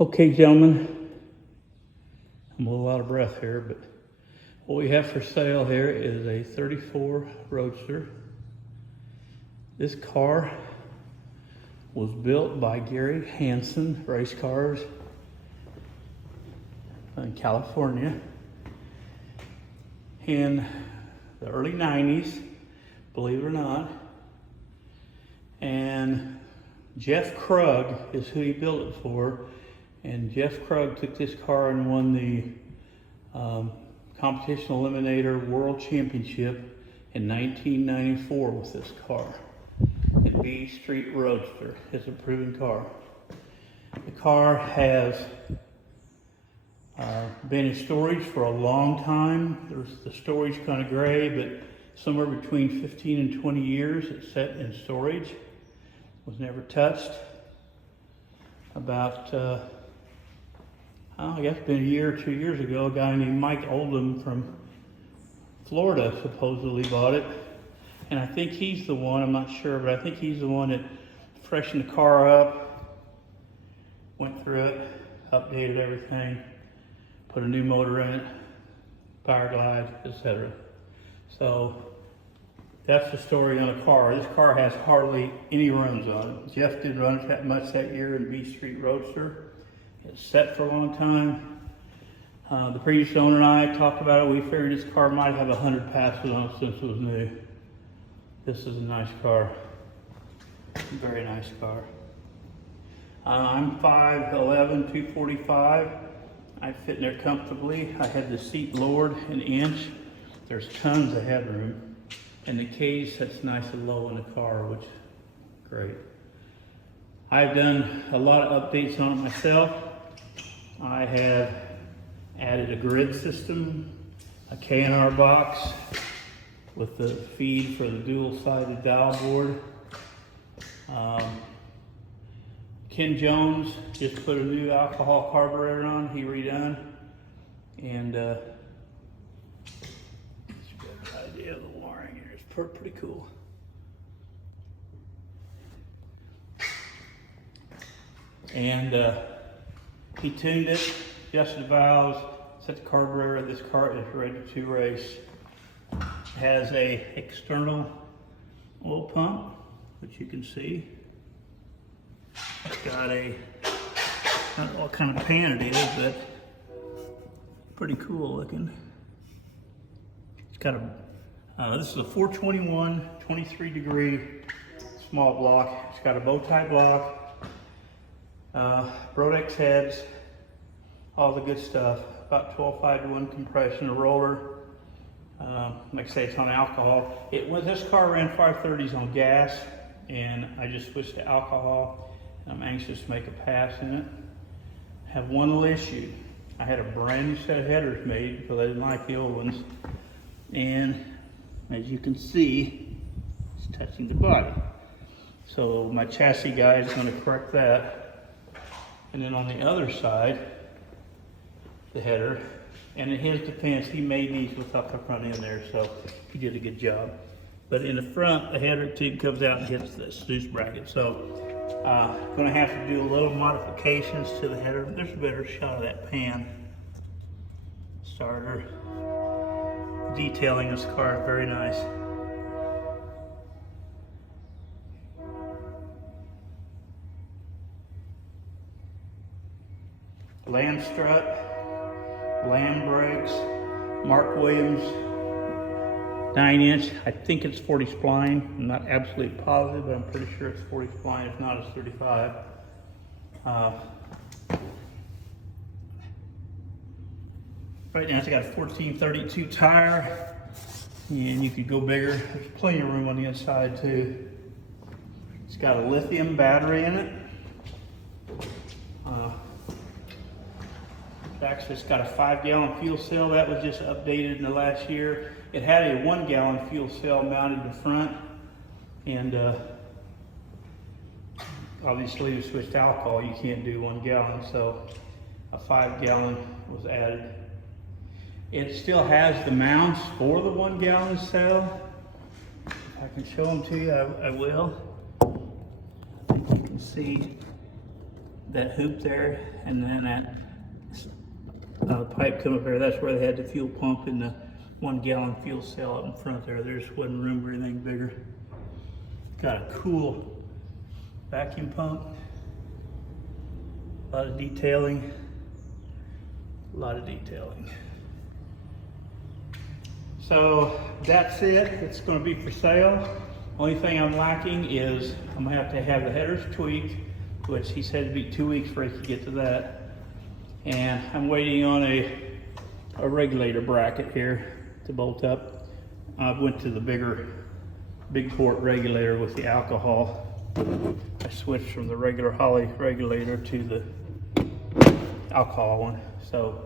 Okay, gentlemen, I'm a little out of breath here, but what we have for sale here is a 34 Roadster. This car was built by Gary Hansen, race cars in California in the early 90s, believe it or not. And Jeff Krug is who he built it for. And Jeff Krug took this car and won the Competition Eliminator World Championship in 1994 with this car. The B Street Roadster is a proven car. The car has been in storage for a long time. The storage kind of gray, but somewhere between 15 and 20 years it's sat in storage. Was never touched. About I guess it's been a year or 2 years ago, a guy named Mike Oldham from Florida supposedly bought it. And I think he's the one, I'm not sure, but I think he's the one that freshened the car up, went through it, updated everything, put a new motor in it, power glide, etc. So that's the story on the car. This car has hardly any runs on it. Jeff didn't run it that much that year in B Street Roadster. It's set for a long time. The previous owner and I talked about it. We figured this car might have 100 passes on it since it was new. This is a nice car. Very nice car. I'm 5'11", 245. I fit in there comfortably. I had the seat lowered an inch. There's tons of headroom. And the case that's nice and low in the car, which is great. I've done a lot of updates on it myself. I have added a grid system, a K&R box with the feed for the dual-sided dial board. Ken Jones just put a new alcohol carburetor on, he redone. And just get an idea of the wiring here. It's pretty cool. And he tuned it, adjusted the valves, set the carburetor. This car is ready to race. It has a external oil pump, which you can see. It's got a, I don't know what kind of pan it is, but pretty cool looking. It's got a, this is a 421, 23 degree small block. It's got a bow tie block. Rodex heads, all the good stuff. About 12.5 to 1 compression, a roller. Like I say, it's on alcohol. This car ran 530s on gas, and I just switched to alcohol. And I'm anxious to make a pass in it. I have one little issue. I had a brand new set of headers made because I didn't like the old ones. And as you can see, it's touching the body. So my chassis guy is going to correct that. And then on the other side, the header, and in his defense, he made these without the front end there, so he did a good job. But in the front, the header tube comes out and hits the sluice bracket. So gonna have to do a little modifications to the header. There's a better shot of that pan starter. Detailing this car is very nice. Lamb strut, lamb brakes, Mark Williams 9-inch. I think it's 40 spline. I'm not absolutely positive, but I'm pretty sure it's 40 spline. If not, it's 35. Right now it's got a 1432 tire, and you could go bigger. There's plenty of room on the inside too. It's got a lithium battery in it. Actually, it's got a 5-gallon fuel cell that was just updated in the last year. It had a 1-gallon fuel cell mounted in front, and obviously to switch to alcohol, you can't do 1 gallon, so a 5-gallon was added. It still has the mounts for the 1-gallon cell. If I can show them to you, I will. You can see that hoop there, and then that pipe come up there. That's where they had the fuel pump and the 1 gallon fuel cell up in front there. There just wasn't room for anything bigger. Got a cool vacuum pump. A lot of detailing. So that's it. It's going to be for sale. Only thing I'm lacking is I'm going to have the headers tweaked, which he said it'd be 2 weeks for he could get to that. And I'm waiting on a regulator bracket here to bolt up. I went to the big port regulator with the alcohol. I switched from the regular Holley regulator to the alcohol one. So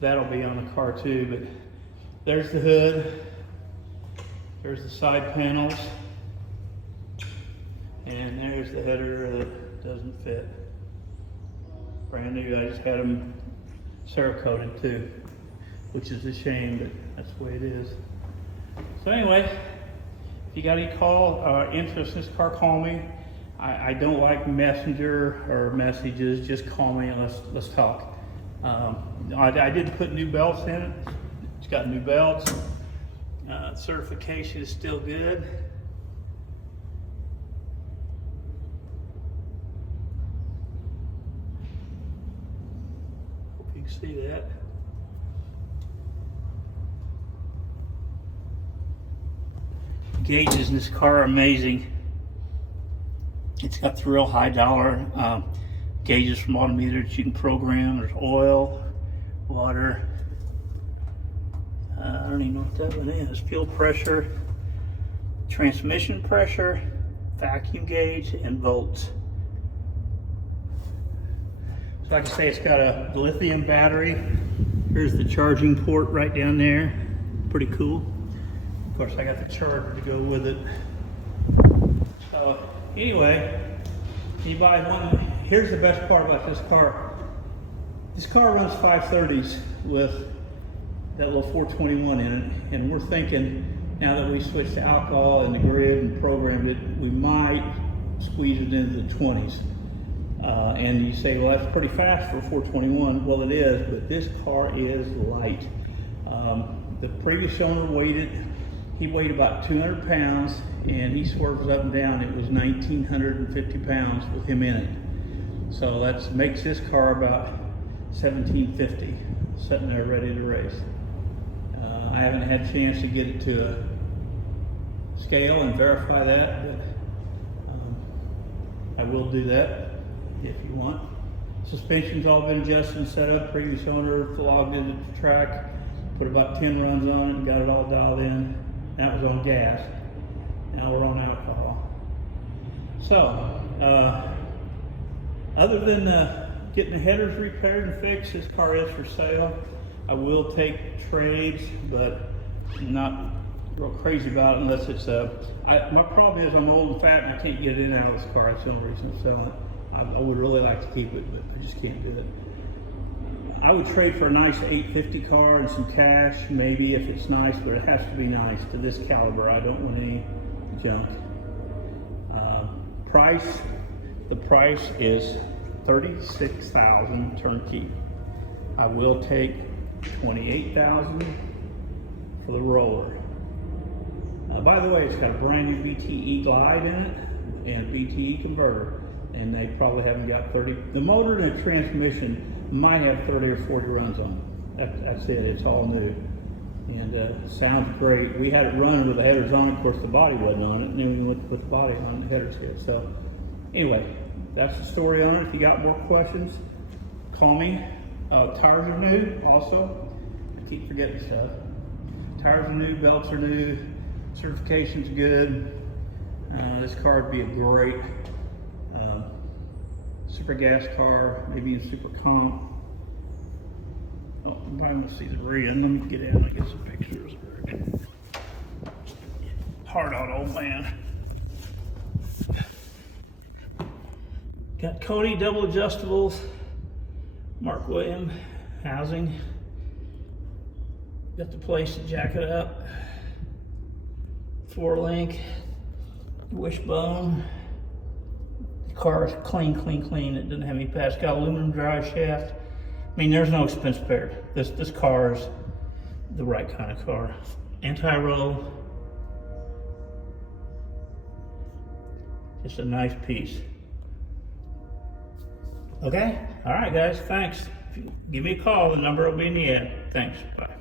that'll be on the car too. But there's the hood. There's the side panels. And there's the header that doesn't fit. Brand new. I just had them Cerakoted too, which is a shame, but that's the way it is. So anyway, if you got any interest in this car, call me. I don't like messenger or messages. Just call me and let's talk. I did put new belts in it. It's got new belts. Certification is still good. Hope you can see that. Gauges in this car are amazing. It's got the real high dollar gauges from Autometer that you can program. There's oil, water. I don't even know what that one is. Fuel pressure, transmission pressure, vacuum gauge, and volts. So like I say, it's got a lithium battery. Here's the charging port right down there. Pretty cool. Of course, I got the charger to go with it. So anyway, you buy one. Here's the best part about this car. This car runs 530s with that little 421 in it, and we're thinking now that we switched to alcohol and the grid and programmed it, we might squeeze it into the 20s. And you say, well, that's pretty fast for 421. Well, it is, but this car is light. The previous owner he weighed about 200 pounds, and he swerves up and down. It was 1,950 pounds with him in it. So that makes this car about 1,750, sitting there ready to race. I haven't had a chance to get it to a scale and verify that, but I will do that if you want. Suspension's all been adjusted and set up. Previous owner logged into the track, put about 10 runs on it and got it all dialed in. That was on gas. Now we're on alcohol. So, other than getting the headers repaired and fixed, this car is for sale. I will take trades, but I'm not real crazy about it unless it's my problem is I'm old and fat and I can't get in and out of this car. That's the only reason I'm selling it. I would really like to keep it, but I just can't do it. I would trade for a nice 850 car and some cash, maybe, if it's nice, but it has to be nice to this caliber. I don't want any junk. The price is $36,000 turnkey. I will take $28,000 for the roller. By the way, it's got a brand new BTE glide in it and BTE converter, and they probably haven't got 30. The motor and the transmission might have 30 or 40 runs on it. That's it. It's all new, and sounds great. We had it running with the headers on. Of course, the body wasn't on it, and then we went to put the body on the headers here. So, anyway, that's the story on it. If you got more questions, call me. Tires are new. Also, I keep forgetting stuff. Tires are new. Belts are new. Certification's good. This car would be a great super gas car, maybe a super comp. Oh, I'm trying to see the rear end. Let me get in and get some pictures. Hard on, old man. Got Cody double adjustables. Mark William housing. Got the place to jack it up. 4-link wishbone. The car is clean, clean, clean. It doesn't have any pads. It's got aluminum drive shaft. I mean, there's no expense spared. This car is the right kind of car. Anti-roll. Just a nice piece. Okay? All right, guys. Thanks. Give me a call. The number will be in the ad. Thanks. Bye.